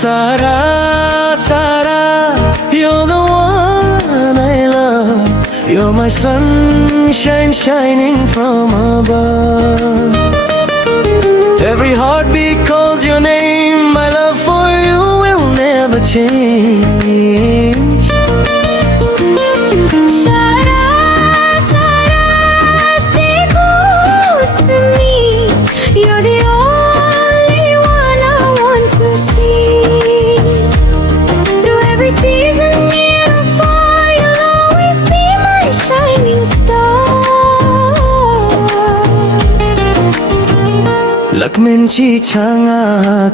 Sarah, Sarah, you're the one I love. You're my sunshine shining from above. Every heartbeat calls your name. My love for you will never change. Sarah, Sarah, stay close to me. You're the only one I want to see. Through every season, near or far, you'll always be my shining star. Lakmin chi changa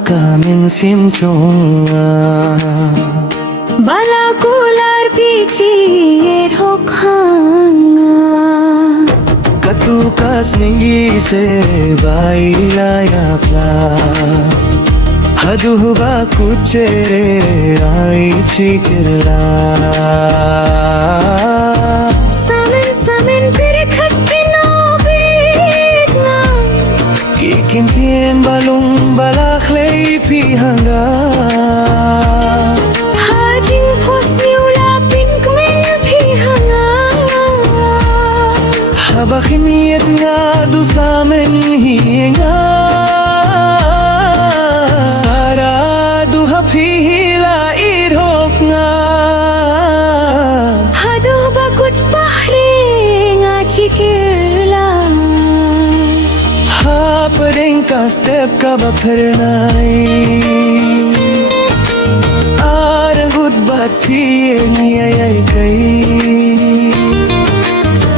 kamin sim chunga Balakular pichi hokhanga Katukas Jingieid bailaya pla Haduhba kuchere ai chikirla Samin samin pirkhat pinobigna Kikintien balong balaklay pihanga Hajing posiulapin kmel pihanga Habakiniyat nga do samin hiinga Sarado hapihila irhok nga Haduh bakut pahre nga chikirla Hapadeng ka step kaba phyrnai Arangud bat piyeng yayay kay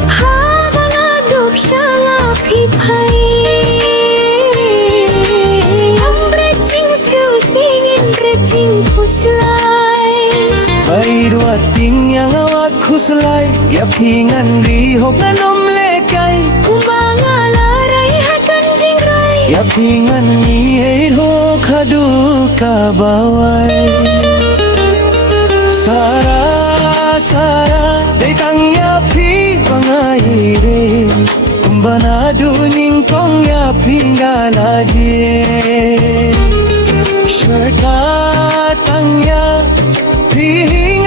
Habangadup siya nga pipay Ang Jingieid ingin puslay Bayruat ting yang awat khuslay Yapingan rihok na nomlekay Kumangalaray hatan jingray Yapingan irhok haduka baway Sarah, Sarah, datang yapi pangaire Kumbanado ning kong yapi ngalaje Syurga tangya pihing